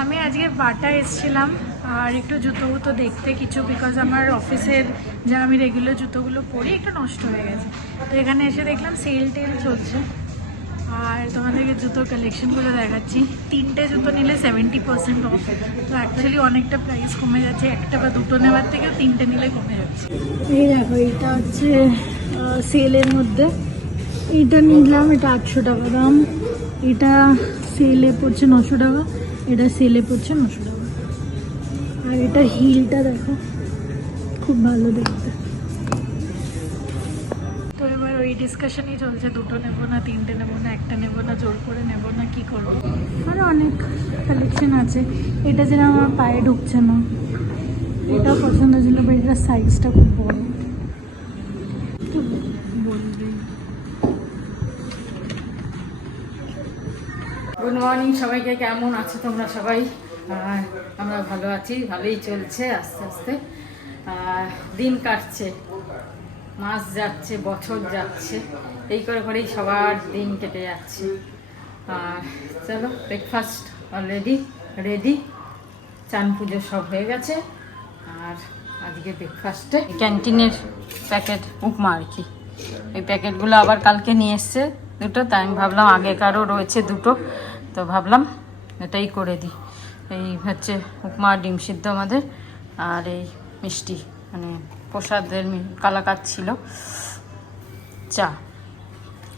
আমি আজকে বাটা এসেছিলাম আর একটু জুতো বুতো দেখতে কিছু, বিকজ আমার অফিসের যা আমি রেগুলার জুতোগুলো পরি একটু নষ্ট হয়ে গেছে। তো এখানে এসে দেখলাম সেল টেল চলছে আর তোমাদেরকে জুতোর কালেকশনগুলো দেখাচ্ছি। 3টে জুতো নিলে 70% অফ। তো অ্যাকচুয়ালি অনেকটা প্রাইস কমে যাচ্ছে, একটা বা দুটো নেওয়ার থেকে 3টে নিলে কমে যাচ্ছে। এই দেখো, এটা হচ্ছে সেলের মধ্যে, এটা নিলাম, এটা 800 টাকা দাম। এটা সেলে পড়ছে 900 টাকা, এটা সেলে পড়ছে 900 টাকা। আর এটা হিলটা দেখো, খুব ভালো দেখতে। তো এবার ওই ডিসকাশনই চলছে, দুটো নেবো না, 3টে নেবো না, একটা নেবো না, জোর করে নেবো না, কি করবো। আরও অনেক কালেকশন আছে। এটা যেটা আমার পায়ে ঢুকছে না, এটা পছন্দ ছিল, বাট এটার সাইজটা খুব বড়। বলবি গুড মর্নিং সবাইকে, কেমন আছো তোমরা সবাই? আমরা ভালো আছি, ভালোই চলছে আস্তে আস্তে। দিন কাটছে, মাস যাচ্ছে, বছর যাচ্ছে, এই করে করেই সবার দিন কেটে যাচ্ছে। চলো, ব্রেকফাস্ট অলরেডি রেডি, চান পুজো সব হয়ে গেছে। আর আজকে ব্রেকফাস্টে ক্যান্টিনের প্যাকেট উপমা আর কি, এই প্যাকেটগুলো আবার কালকে নিয়ে এসছে দুটো, তাই আমি ভাবলাম আগেকারও রয়েছে দুটো, তো ভাবলাম এটাই করে দিই। এই হচ্ছে উপমা, ডিম সিদ্ধ আমাদের, আর এই মিষ্টি মানে প্রসাদের কালাকাঁদ ছিল, চা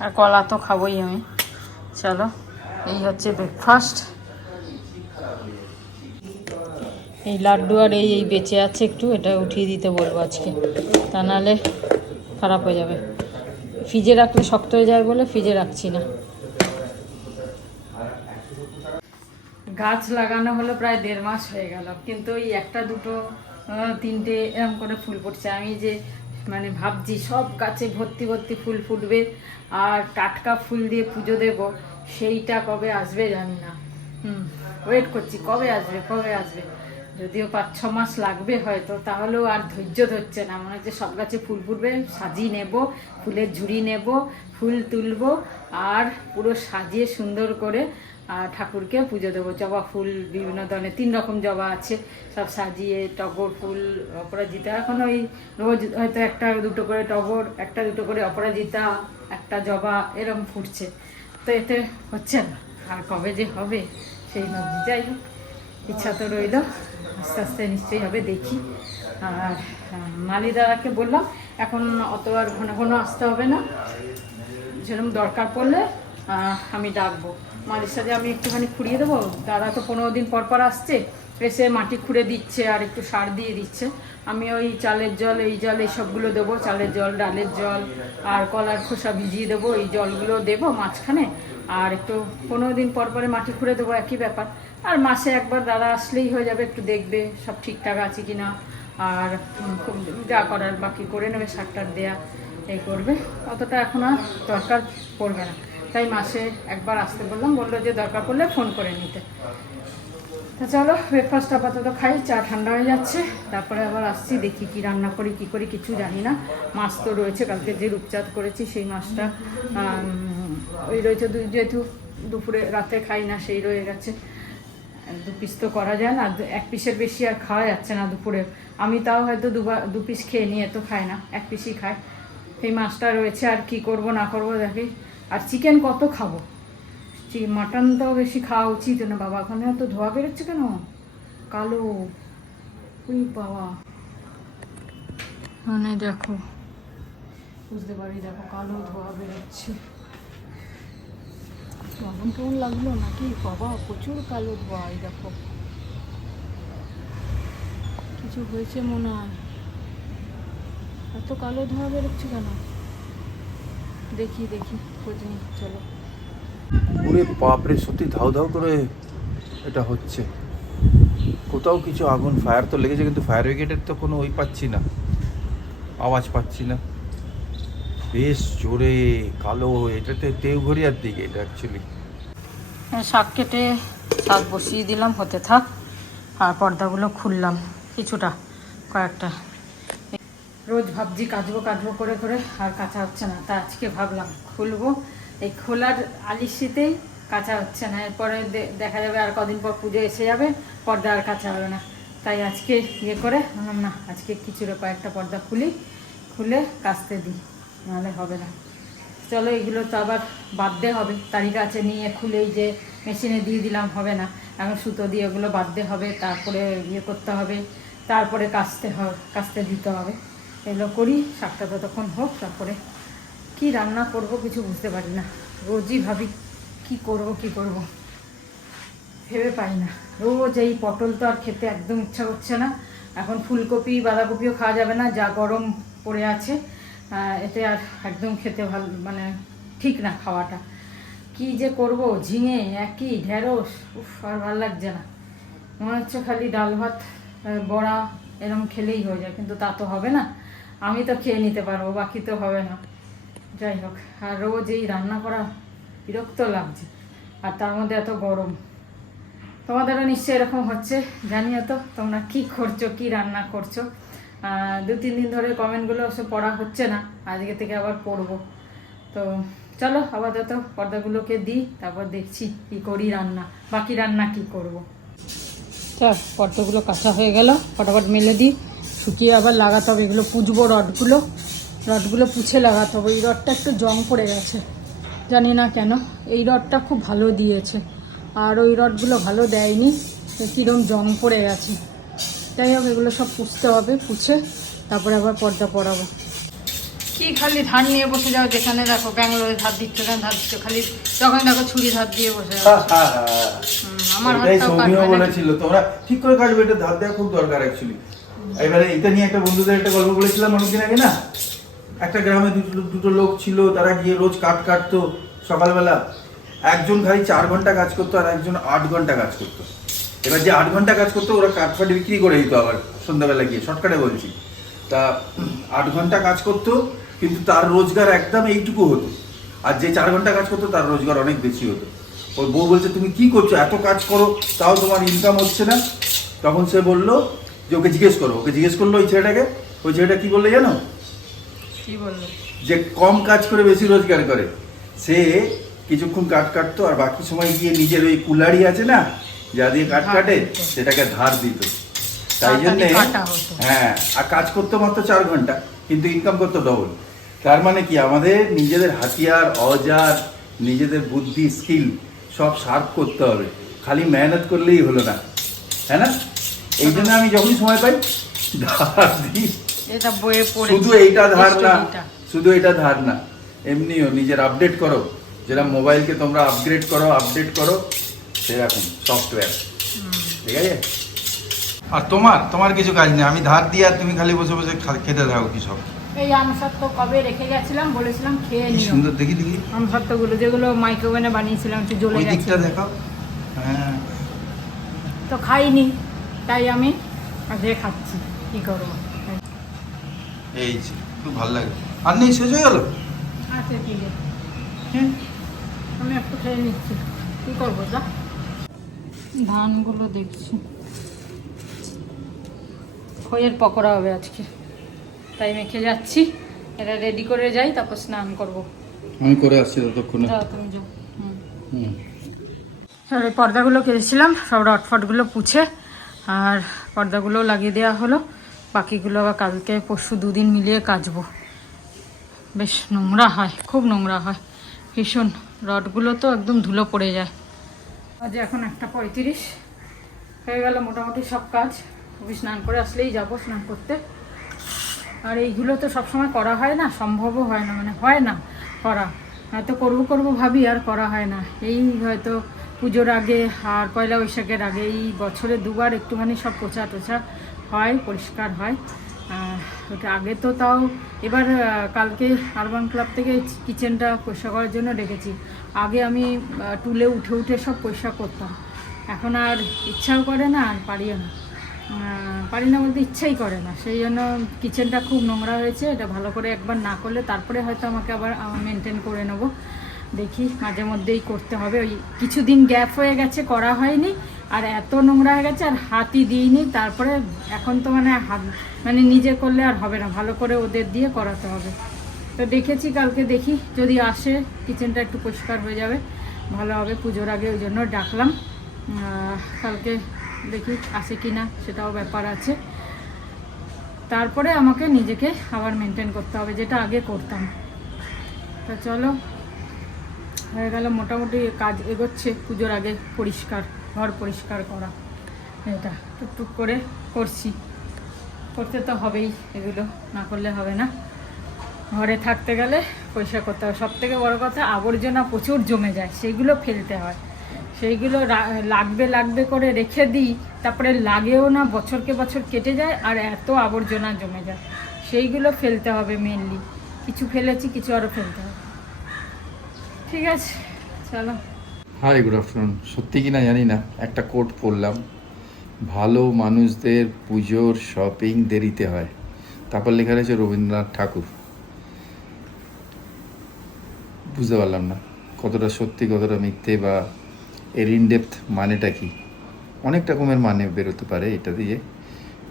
আর কলা তো খাবোই আমি। চলো, এই হচ্ছে ব্রেকফাস্ট। এই লাড্ডু আর এই বেঁচে আছে, একটু এটা উঠিয়ে দিতে বলবো আজকে, তা নাহলে খারাপ হয়ে যাবে। ফ্রিজে রাখলে শক্ত হয়ে যায় বলে ফ্রিজে রাখছি না। গাছ লাগানো হলো প্রায় 1.5 মাস হয়ে গেল, কিন্তু ওই একটা দুটো 3টে এরকম করে ফুল ফুটছে। আমি যে মানে ভাবছি সব গাছে ভর্তি ভর্তি ফুল ফুটবে আর টাটকা ফুল দিয়ে পুজো দেব, সেইটা কবে আসবে জানি না। ওয়েট করছি কবে আসবে কবে আসবে, যদিও 5-6 মাস লাগবে হয়তো, তাহলেও আর ধৈর্য ধরছে না। মনে হচ্ছে সব গাছে ফুল ফুটবে, সাজিয়ে নেব, ফুলের ঝুড়ি নেব, ফুল তুলব আর পুরো সাজিয়ে সুন্দর করে ঠাকুরকে পুজো দেবো। জবা ফুল বিভিন্ন ধরনের 3 রকম জবা আছে, সব সাজিয়ে, টগর ফুল, অপরাজিতা, এখন ওই রোজ হয়তো একটা দুটো করে টগর, একটা দুটো করে অপরাজিতা, একটা জবা এরকম ফুটছে। তো এতে হচ্ছে না, আর কবে যে হবে সেই ভাবছি। যাই হোক, ইচ্ছা তো রইল, আস্তে আস্তে নিশ্চয়ই হবে, দেখি। আর মালিদাদাকে বললাম এখন অত আর ঘন ঘন আসতে হবে না, যেরকম দরকার পড়লে আমি ডাকবো। মালির সাথে আমি একটুখানি খুঁড়িয়ে দেবো, দাদা তো 15 দিন পর পর আসছে, এসে মাটি খুঁড়ে দিচ্ছে আর একটু সার দিয়ে দিচ্ছে। আমি ওই চালের জল, এই জল, এইসবগুলো দেবো, চালের জল, ডালের জল আর কলার খোসা ভিজিয়ে দেবো, এই জলগুলো দেবো মাঝখানে। আর একটু 15 দিন পর পরে মাটি খুঁড়ে দেবো, একই ব্যাপার। আর মাসে একবার দাদা আসলেই হয়ে যাবে, একটু দেখবে সব ঠিকঠাক আছে কিনা, আর যা করার বাকি করে নেবে, সারটার দেয়া এই করবে, অতটা এখন আর দরকার পড়বে না। তাই মাসে একবার আসতে বললাম, বললো যে দরকার পড়লে ফোন করে নিতে। তা চলো, ব্রেকফাস্ট আপাতত খাই, চা ঠান্ডা হয়ে যাচ্ছে, তারপরে আবার আসছি, দেখি কি রান্না করি কি করি কিছু জানি না। মাছ তো রয়েছে, কালকে যে রূপচাঁদ করেছি সেই মাছটা ওই রয়েছে, যেহেতু দুপুরে রাতে খাই না সেই রয়ে গেছে। 2 পিস তো করা যায় না, 1 পিসের বেশি আর খাওয়া যাচ্ছে না দুপুরে। আমি তাও হয়তো 2 পিস খেয়ে নিয়ে তো খাই না, 1 পিসই খাই। সেই মাছটা রয়েছে, আর কি করব না করব দেখি। আর চিকেন কত খাবো, মাটন তো বেশি খাওয়া উচিত না বাবা। ওখানে তো ধোয়া বেরোচ্ছে কেন, কালো, ওই বাবা, মানে দেখো, বুঝতে পারি, দেখো কালো ধোয়া বেরোচ্ছে। কেমন কেমন লাগলো নাকি বাবা, প্রচুর কালো ধোয়া। এই দেখো, কিছু হয়েছে মনে হয়, এত কালো ধোয়া বেরোচ্ছে কেন, দেখি দেখি খোঁজ নি, চলো। পুরে বাপরে, সত্যি ধাউ ধাউ করে এটা হচ্ছে, কোথাও কিছু আগুন ফায়ার তো লেগেছে, কিন্তু ফায়ার ব্রিগেডের তো কোনো ওই পাচ্ছি না, আওয়াজ পাচ্ছি না। বেশ জোরে কালো, এটাতে দেওঘরিয়ার দিকে এটা অ্যাকচুয়ালি। শাক কেটে শাক বসিয়ে দিলাম, হতে থাক। আর পর্দাগুলো খুললাম কিছুটা, কয়েকটা। রোজ ভাবছি কাচবো কাচবো করে করে, আর কাচা হচ্ছে না, তা আজকে ভাবলাম খুলবো। এই খোলার আলিশিতেই কাঁচা হচ্ছে না। এরপরে দেখা যাবে আর কদিন পর পুজো এসে যাবে, পর্দা আর কাঁচা হবে না। তাই আজকে ইয়ে করে বললাম না, আজকে কিছুটা কয়েকটা পর্দা খুলে কাচতে দিই, নাহলে হবে না। চলো, এগুলো তো আবার বাঁধতে হবে, তারিখ আছে, নিয়ে খুলেই যে মেশিনে দিয়ে দিলাম হবে না, এখন সুতো দিয়ে ওগুলো বাঁধতে হবে, তারপরে ইয়ে করতে হবে, তারপরে কাচতে দিতে হবে। এগুলো করি, শাকটা ততক্ষণ হোক, তারপরে কি রান্না করব কিছু বুঝতে পারি না। রোজই ভাবি কি করব ভেবে পাই না। রোজ এই পটল তো আর খেতে একদম ইচ্ছা করছে না। এখন ফুলকপি বাঁধাকপিও খাওয়া যাবে না, যা গরম পড়ে আছে, এতে আর একদম খেতে ভালো মানে ঠিক না খাওয়াটা। কি যে করব, ঝিঙে একই ঢেঁড়স, উফ, আর ভালো লাগছে না। মনে হচ্ছে খালি ডাল ভাত বড়া এরকম খেলেই হয়ে যায়, কিন্তু তা তো হবে না। আমি তো খেয়ে নিতে পারবো, বাকি তো হবে না। যাই হোক, আর রোজ এই রান্না করা বিরক্ত লাগছে, আর তার মধ্যে এত গরম। তোমাদেরও নিশ্চয়ই এরকম হচ্ছে, জানিও তো তোমরা কি করছো, কি রান্না করছো। 2-3 দিন ধরে কমেন্টগুলো সব পড়া হচ্ছে না, আজকে থেকে আবার পড়বো। তো চলো, আপাতত পর্দাগুলোকে দিই, তারপর দেখছি কি করি রান্না, বাকি রান্না কি করব। চল, পর্দাগুলো কাঁচা হয়ে গেল, ফটাফট মেলে দিই, শুকিয়ে আবার লাগাতে হবে। এগুলো পুজবো, রডগুলো পুছে লাগাতে হবে। এই রডটা একটু জং পড়ে গেছে, জানি না কেন। এই রডটা খুব ভালো দিয়েছে, আর ওই রডগুলো ভালো দেয়নি, কীরকম জং পড়ে গেছে। যাই হোক, এগুলো সব পুছতে হবে, পুছে তারপরে আবার পর্দা পরাবো। কি খালি ধার নিয়ে বসে যাও, যেখানে দেখো ব্যাঙ্গালোরে ধার দিচ্ছ, কেন ধার দিচ্ছ, খালি যখন দেখো ছুরি ধার দিয়ে বসে যাও। আমার হাতটাও কাটবে বলেছিল তোমরা ঠিক করে কাটবে, এটা ধার দেওয়া খুব দরকার অ্যাকচুয়ালি। এবারে এটা নিয়ে একটা বন্ধুদের একটা গল্প বলেছিলাম অনেকদিন আগে না। একটা গ্রামে দুটো লোক ছিল, তারা গিয়ে রোজ কাটতো সকালবেলা। একজন খালি 4 ঘন্টা কাজ করতো, আর একজন 8 ঘন্টা কাজ করতো। এবার যে 8 ঘন্টা কাজ করতো, ওরা কাঠ বিক্রি করে দিত আবার সন্ধ্যাবেলা গিয়ে, শর্টকাটে বলছি। তা 8 ঘন্টা কাজ করতো, কিন্তু তার রোজগার একদম এইটুকু হতো। আর যে 4 ঘন্টা কাজ করতো, তার রোজগার অনেক বেশি হতো। ওর বউ বলছে, তুমি কি করছো, এত কাজ করো তাও তোমার ইনকাম হচ্ছে না। তখন সে বললো যে ওকে জিজ্ঞেস করলো ওই ছেলেটা কি বললো জানো? কি বললো? যে কম কাজ করে বেশি রোজগার করে। সে কিছুক্ষণ কাটতো, আর বাকি সময় গিয়ে নিজের ওই কুলারি আছে না, যা দিয়ে কাটে, সেটাকে ধার দিত। তাই জন্যে হ্যাঁ, আর কাজ করতো মাত্র 4 ঘন্টা, কিন্তু ইনকাম করতো ডবল। তার মানে কি, আমাদের নিজেদের হাতিয়ার, অজার, নিজেদের বুদ্ধি, স্কিল সব শার্প করতে হবে, খালি মেহনত করলেই হলো না, হ্যাঁ না? এই জন্য আমি যখনই সময় পাই ধার দিই। শুধু এইটা ধার না, এমনিও নিজের আপডেট করো, যেরকম মোবাইলকে তোমরা আপডেট করো সেরকম সফটওয়্যার, ঠিক আছে? আর তোমার কিছু কাজ নেই, আমি ধার দিই, আর তুমি খালি বসে বসে খেতে থাকো কি সব। এই আমসত্ত্ব কবে রেখে গেছিলাম, বলেছিলাম খেয়ে নিও। সুন্দর, দেখি আমসত্ত্বগুলো যেগুলো মাইক্রোওভেনে বানিয়েছিলাম, একটু জ্বলে গেছে। ওই দিকটা দেখাও। হ্যাঁ, তো খাইনি, তাই আমি আজকে খাচ্ছি, কি করবো। এই খুব ভালো লাগে। আর নেই, শেষ হয়ে গেল। আচ্ছা ঠিক আছে, আমি একটু খেয়ে নিচ্ছি, কি করবো। যা ধানগুলো দেখছি, খইয়ের পকোড়া হবে আজকে, তাই মেখে যাচ্ছি। এটা রেডি করে যাই, তারপর স্নান করবো। আমি করে আসছি ততক্ষণে। যাও, তুমি যাও। এই পর্দাগুলো কেটেছিলাম, সব রটফটগুলো পুছে, আর পর্দাগুলো লাগিয়ে দেওয়া হলো। বাকিগুলো আবার কালকে পরশু 2 দিন মিলিয়ে কাচবো। বেশ নোংরা হয়, খুব নোংরা হয় ভীষণ। রডগুলো তো একদম ধুলো পড়ে যায়। আজ এখন 1:35 হয়ে গেল, মোটামুটি সব কাজ। স্নান করে আসলেই যাবো স্নান করতে। আর এইগুলো তো সবসময় করা হয় না, সম্ভবও হয় না, মানে হয় না করা। হয়তো করবো ভাবি, আর করা হয় না। এই হয়তো পুজোর আগে আর পয়লা বৈশাখের আগে, এই বছরে 2 বার একটুখানি সব পোছা টোছা হয়, পরিষ্কার হয়। ওটা আগে তো তাও, এবার কালকে আরবান ক্লাব থেকে কিচেনটা পরিষ্কার করার জন্য ডেকেছি। আগে আমি টুলে উঠে সব পরিষ্কার করতাম, এখন আর ইচ্ছাও করে না, আর পারি না বলতে ইচ্ছাই করে না। সেই জন্য কিচেনটা খুব নোংরা হয়েছে। এটা ভালো করে একবার না করলে তারপরে হয়তো আমাকে আবার মেনটেন করে নেব। দেখি, মাঝে মধ্যেই করতে হবে। ওই কিছুদিন গ্যাপ হয়ে গেছে, করা হয়নি, আর এত নোংরা হয়ে গেছে, আর হাতই দিইনি। তারপরে এখন তো মানে নিজে করলে আর হবে না, ভালো করে ওদের দিয়ে করাতে হবে। তো দেখেছি, কালকে দেখি যদি আসে, কিচেনটা একটু পরিষ্কার হয়ে যাবে। ভালো হবে পুজোর আগে, ওই জন্য ডাকলাম। কালকে দেখি আসে কি না, সেটাও ব্যাপার আছে। তারপরে আমাকে নিজেকে আবার মেনটেন করতে হবে, যেটা আগে করতাম। তা চলো, হয়ে গেল মোটামুটি কাজ এগোচ্ছে পুজোর আগে। পরিষ্কার, ঘর পরিষ্কার করা, এটা টুকটুক করে করছি। করতে তো হবেই, এগুলো না করলে হবে না। ঘরে থাকতে গেলে পরিষ্কার করতে হবে। সবথেকে বড় কথা, আবর্জনা প্রচুর জমে যায়, সেইগুলো ফেলতে হয়। সেইগুলো লাগবে করে রেখে দিই, তারপরে লাগেও না, বছরকে বছর কেটে যায় আর এত আবর্জনা জমে যায়। সেইগুলো ফেলতে হবে মেনলি। কিছু ফেলেছি, কিছু আরও ফেলতে হবে। ঠিক আছে, চলো। Hi, good afternoon. সত্যি কি না জানি না, একটা কোট পড়লাম, ভালো মানুষদের পুজোর শপিং দেরিতে হয়। তারপর লেখা রয়েছে রবীন্দ্রনাথ ঠাকুর। বুঝতে পারলাম না কতটা সত্যি কতটা মিথ্যে, বা এর ইনডেপথ মানেটা কি। অনেক রকমের মানে বেরোতে পারে এটা দিয়ে।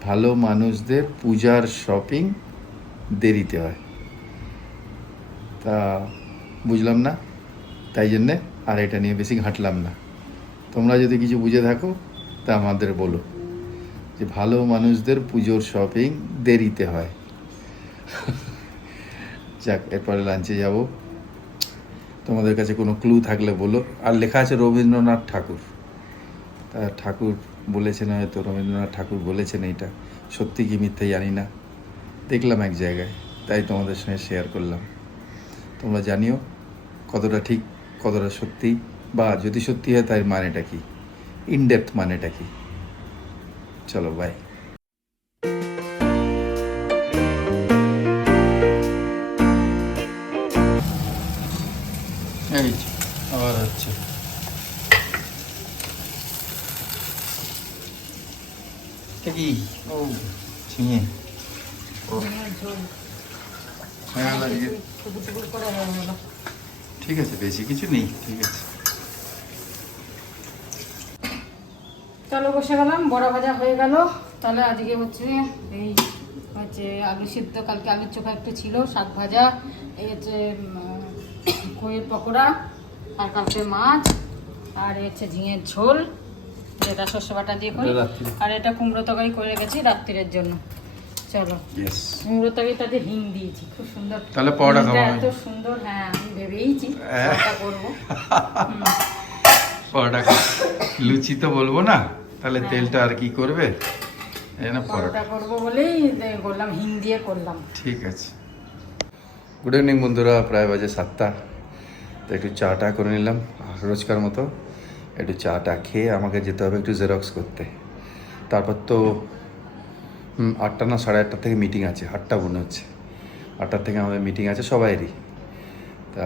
ভালো মানুষদের পূজার শপিং দেরিতে হয়, তা বুঝলাম না, তাই জন্যে আর এটা নিয়ে বেশি ঘাঁটলাম না। তোমরা যদি কিছু বুঝে থাকো তা আমাদের বলো, যে ভালো মানুষদের পুজোর শপিং দেরিতে হয়। যাক, এরপরে লাঞ্চে যাব। তোমাদের কাছে কোনো ক্লু থাকলে বলো। আর লেখা আছে রবীন্দ্রনাথ ঠাকুর, তা ঠাকুর বলেছেন হয়তো, রবীন্দ্রনাথ ঠাকুর বলেছেন। এইটা সত্যি কি মিথ্যে জানি না, দেখলাম এক জায়গায়, তাই তোমাদের সঙ্গে শেয়ার করলাম। তোমরা জানিও কতটা ঠিক, কতটা সত্যি, বা যদি সত্যি হয় তার মানেটা কি, ইনডেপথ মানেটা কি। চলো, বাই। এই আবার হচ্ছে, এটা কি? ও ঝিঙে। ঠিক আছে, বেশি কিছু নেই, ঠিক আছে। চলো, বসে গেলাম। বড়া ভাজা হয়ে গেল। তাহলে আজকে হচ্ছে এই হচ্ছে আলু সিদ্ধ, কালকে আলুর চোখা একটু ছিল, শাক ভাজা, এই হচ্ছে কইয়ের পকোড়া, আর কালকে মাছ, আর এই হচ্ছে ঝিঙের ঝোল, যেটা শস্য বাটা দিয়ে করি, আর এটা কুমড়ো তরকারি করে রেখেছি রাত্রির জন্য। চলো, কুমড়ো তরকারিটাতে হিং দিয়েছি, খুব সুন্দর। তাহলে পরোটা খাবো, এত সুন্দর। হ্যাঁ, আমি ভেবেইছি পরোটা করবো। পরোটা, লুচি তো বলবো না, তাহলে তেলটা আর কি করবে, পরোটা করবো বলেই বললাম, হিং দিয়ে করলাম। ঠিক আছে। গুড ইভিনিং বন্ধুরা, প্রায় বাজে 7টা। তো একটু চাটা করে নিলাম রোজকার মতো। একটু চাটা খেয়ে আমাকে যেতে হবে একটু জেরক্স করতে। তারপর তো 8টা না 8:30 থেকে মিটিং আছে, 8টা মনে হচ্ছে। 8টার থেকে আমাদের মিটিং আছে সবাইয়েরই। তা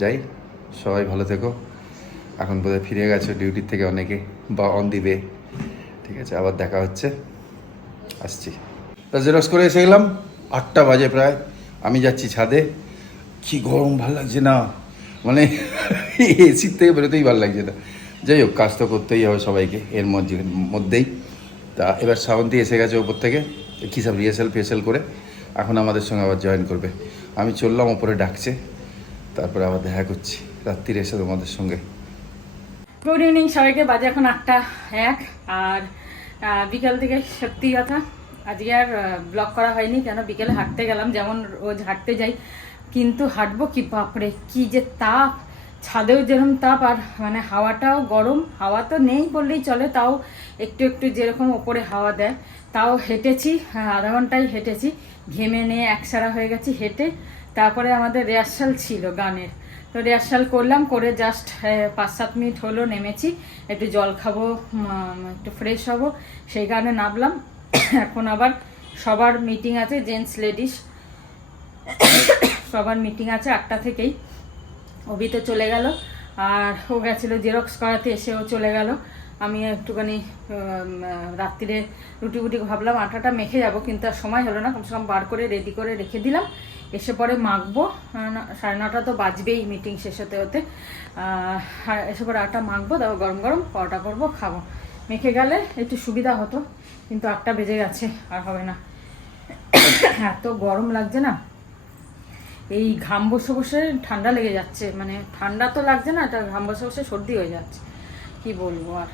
যাই, সবাই ভালো থেকো। এখন বোধহয় ফিরে গেছে ডিউটির থেকে অনেকে, বা অন দি ওয়ে। ঠিক আছে, আবার দেখা হচ্ছে, আসছি। তা জেরক্স করে এসে গেলাম, 8টা বাজে প্রায়। আমি যাচ্ছি ছাদে। কি গরম, ভালো লাগছে না, মানে এসির থেকে বেরোতেই ভালো লাগছে না। যাই হোক, কাজ তো করতেই হবে সবাইকে এর মধ্যেই। তা এবার শ্রাবন্তী এসে গেছে ওপর থেকে, কী সব রিহার্সাল করে এখন আমাদের সঙ্গে আবার জয়েন করবে। আমি চললাম, ওপরে ডাকছে, তারপরে আবার দেখা করছি রাত্রির এসে তোমাদের সঙ্গে। গুড ইভিনিং সবাইকে। বাজে এখন 8:01। আর বিকাল থেকে সত্যি কথা আজকে আর ব্লগ করা হয়নি, কেন বিকেলে হাঁটতে গেলাম, যেমন রোজ হাঁটতে যাই। কিন্তু হাঁটবো কি, বাপরে কি যে তাপ, ছাদেও যেরকম তাপ, আর মানে হাওয়াটাও গরম। হাওয়া তো নেই বললেই চলে, তাও একটু একটু যেরকম ওপরে হাওয়া দেয়। তাও হেঁটেছি, আধা ঘন্টায় হেঁটেছি, ঘেমে নিয়ে একসারা হয়ে গেছি হেঁটে। তারপরে আমাদের রিহার্সাল ছিল গানের, তো রিহার্সাল করলাম, করে জাস্ট 5-7 মিনিট হলো নেমেছি। একটু জল খাবো, একটু ফ্রেশ হব, সেই কারণে নামলাম। এখন আবার সবার মিটিং আছে, জেন্টস লেডিস সবার মিটিং আছে 8টা থেকেই। অভি তো চলে গেল, আর ও গেছিলো জেরক্স করাতে, এসেও চলে গেল। আমি একটুখানি রাত্রিরে রুটি বুটি ভাবলাম আটাটা মেখে যাব, কিন্তু আর সময় হলো না। কমসে কম বার করে রেডি করে রেখে দিলাম, এসে পরে মাখবো। 9:30 তো বাজবেই মিটিং শেষ হতে হতে। এসে পরে আটা মাখবো, তারপর গরম গরম পরোটা করবো, খাবো। মেখে গেলে একটু সুবিধা হতো, কিন্তু 8টা বেজে গেছে, আর হবে না। এত গরম লাগছে না, এই ঘাম বসে বসে ঠান্ডা লেগে যাচ্ছে, মানে ঠান্ডা তো লাগছে না, এটা ঘাম বসে বসে সর্দি হয়ে যাচ্ছে, কি বলবো আর।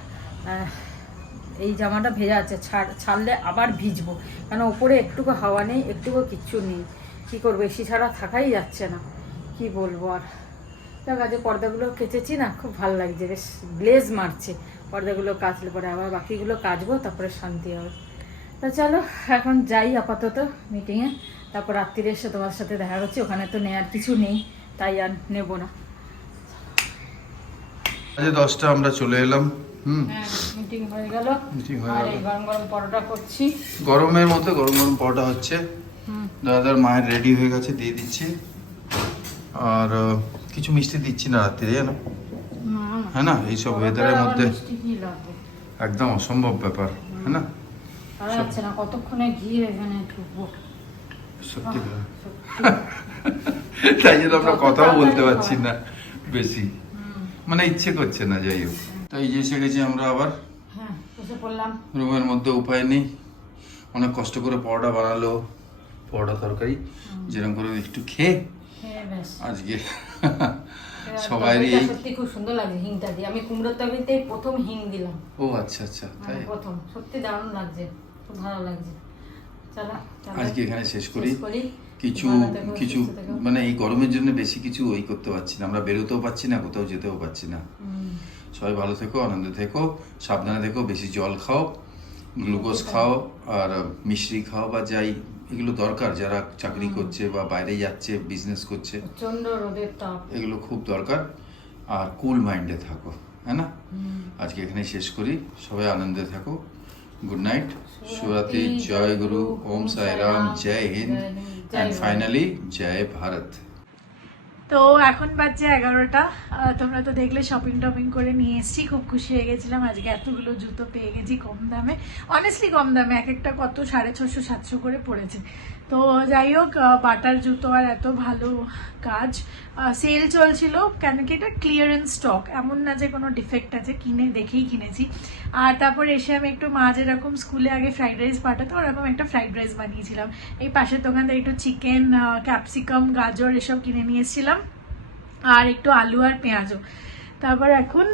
এই জামাটা ভেজা আছে, ছাড়লে আবার ভিজবো, কেন ওপরে একটুকু হাওয়া নেই, একটুকু কিচ্ছু নেই, কী করবো, এসি ছাড়া থাকাই যাচ্ছে না, কি বলবো আর। দেখ আজ পর্দাগুলো কেচেছি না, খুব ভালো লাগছে, বেশ গ্লেজ মারছে পর্দাগুলো কাচলে পরে, আবার বাকিগুলো কাচবো, তারপরে শান্তি হবে। তো চলো এখন যাই আপাতত মিটিংয়ে, তারপর রাত্রিরে এসে তোমার সাথে দেখা করছি। ওখানে তো নেওয়ার কিছু নেই, তাই আর নেবো না। আজ 10টা আমরা চলে এলাম। মিটিং হয়ে গেল, মিটিং হয়ে আর গেল। এই গরম গরম পরোটা করছি। গরমের মধ্যে গরম গরম পরোটা হচ্ছে। দাদার মায়ের রেডি হয়ে গেছে, দিয়ে দিচ্ছি। আর কিছু মিষ্টি দিচ্ছি না রাত্রিরে, জানো, হ্যাঁ না, এইসব ওয়েদারের মধ্যে একদম অসম্ভব ব্যাপার, হ্যাঁ না, যাচ্ছে না, কতক্ষণে ঘি এখানে ঢুকবো, সত্যি কথা। তাই জন্য আমরা কথাও বলতে পারছি না বেশি, মানে ইচ্ছে করছে না, যাই হোক। তাই যে এসে গেছি আমরা আবার হ্যাঁ বসে পড়লাম রুমের মধ্যে, উপায় নেই, অনেক কষ্ট করে পরোটা বানালো, পরোটা তরকারি যেরকম করে একটু খেয়ে ব্যাস। আজকে সবাইরই এই, সত্যি খুব সুন্দর লাগে হিংটা দিয়ে, আমি কুমড়োর তরকারিতে প্রথম হিং দিলাম। ও আচ্ছা আচ্ছা, তাই প্রথম, সত্যি দারুণ লাগছে, খুব ভালো লাগছে। চলো আজকে এখানে শেষ করি। করি। কিছু ভালো থেকো, কিছু সুস্থ থেকো। মানে এই গরমের জন্য বেশি কিছু ওই করতে পারছি না, আমরা বেরোতেও পারছি না, কোথাও যেতেও পারছি না। সবাই ভালো থেকো, আনন্দে থেকো, সাবধানে থেকো, বেশি জল খাও, গ্লুকোজ খাও, আর মিশ্রি খাও বা যাই, এগুলো দরকার যারা চাকরি করছে বা বাইরে যাচ্ছে, বিজনেস করছে, প্রচন্ড রোদের তাপ, এগুলো খুব দরকার। আর কুল মাইন্ডে থাকো, হ্যাঁ না। আজকে এখানে শেষ করি, সবাই আনন্দে থাকো, গুড নাইট, শুভরাত্রি, জয় গুরু, ওম সাইরাম, জয় হিন্দ, অ্যান্ড ফাইনালি জয় ভারত। তো এখন বাজছে 11টা। তোমরা তো দেখলে শপিং টপিং করে নিয়ে এসেছি, খুব খুশি হয়ে গেছিলাম, আজকে এতগুলো জুতো পেয়ে গেছি কম দামে, অনেস্টলি কম দামে, এক একটা কত 650-700 করে পড়েছে। তো যাই হোক, বাটার জুতো আর এত ভালো কাজ, সেল চলছিল, কেন কি এটা ক্লিয়ারেন্স স্টক, এমন না যে কোনো ডিফেক্ট আছে, দেখেই কিনেছি। আর তারপর এসে আমি একটু, মা যেরকম স্কুলে আগে ফ্রাইড রাইস পাঠাতো, ওরকম একটা ফ্রাইড রাইস বানিয়েছিলাম। এই পাশের দোকান থেকে একটু চিকেন, ক্যাপসিকাম, গাজর এসব কিনে নিয়ে এসেছিলাম, আর একটু আলু আর পেঁয়াজও। তারপর এখন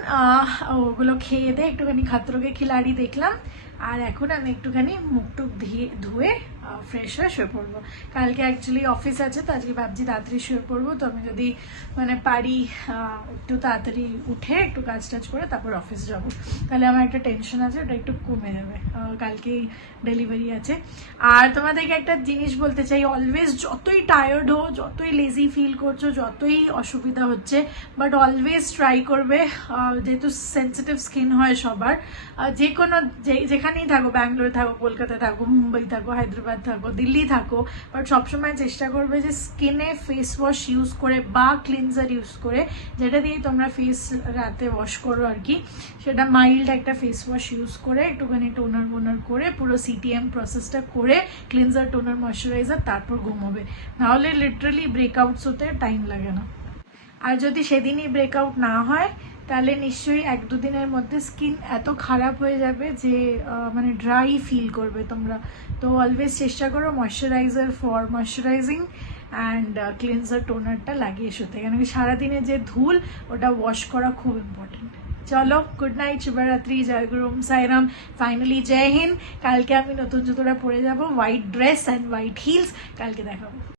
ওগুলো খেয়ে দিয়ে একটুখানি খাত্রকে খিলাড়ি দেখলাম, আর এখন আমি একটুখানি মুখ টুক ধুয়ে ফ্রেশ হয়ে শুয়ে পড়বো। কালকে অ্যাকচুয়ালি অফিস আছে, তো আজকে ভাবছি তাড়াতাড়ি শুয়ে পড়বো। তো আমি যদি মানে পারি একটু তাড়াতাড়ি উঠে একটু কাজ টাজ করে তারপর অফিস যাবো, তাহলে আমার একটা টেনশন আছে, ওটা একটু কমে যাবে। কালকেই ডেলিভারি আছে। আর তোমাদেরকে একটা জিনিস বলতে চাই, অলওয়েজ যতই টায়ার্ড হো, যতই লেজি ফিল করছো, যতই অসুবিধা হচ্ছে, বাট অলওয়েজ ট্রাই করবে, যেহেতু সেন্সিটিভ স্কিন হয় সবার, যে কোনো যেখানেই থাকো, ব্যাঙ্গালোরে থাকো, কলকাতায় থাকো, মুম্বাই থাকো, হায়দ্রাবাদ থাকো, দিল্লি থাকো, বাট সবসময় চেষ্টা করবে যে স্কিনে ফেস ওয়াশ ইউজ করে বা ক্লিনজার ইউজ করে, যেটা দিয়ে তোমরা ফেস রাতে ওয়াশ করো আর কি, সেটা মাইল্ড একটা ফেস ওয়াশ ইউজ করে একটুখানি টোনার করে পুরো সিটিএম প্রসেসটা করে, ক্লিনজার, টোনার, ময়শ্চারাইজার, তারপর ঘুমোবে। নাহলে লিটারালি ব্রেকআউটস হতে টাইম লাগে না। আর যদি সেদিনই ব্রেকআউট না হয়, তাহলে নিশ্চয়ই 1-2 দিনের মধ্যে স্কিন এত খারাপ হয়ে যাবে যে মানে ড্রাই ফিল করবে তোমরা। তো অলওয়েজ চেষ্টা করো moisturiser for moisturising and cleanser, টোনারটা লাগিয়ে শুতে, কেন কি সারাদিনে যে ধুল, ওটা ওয়াশ করা খুব ইম্পর্টেন্ট। চলো, গুড নাইট, শুভরাত্রি, জয় গুরু, ওম সাইরাম, ফাইনালি জয় হিন্দ। কালকে আমি নতুন জুতোটা পরে যাবো, white dress and white hills, কালকে দেখাবো।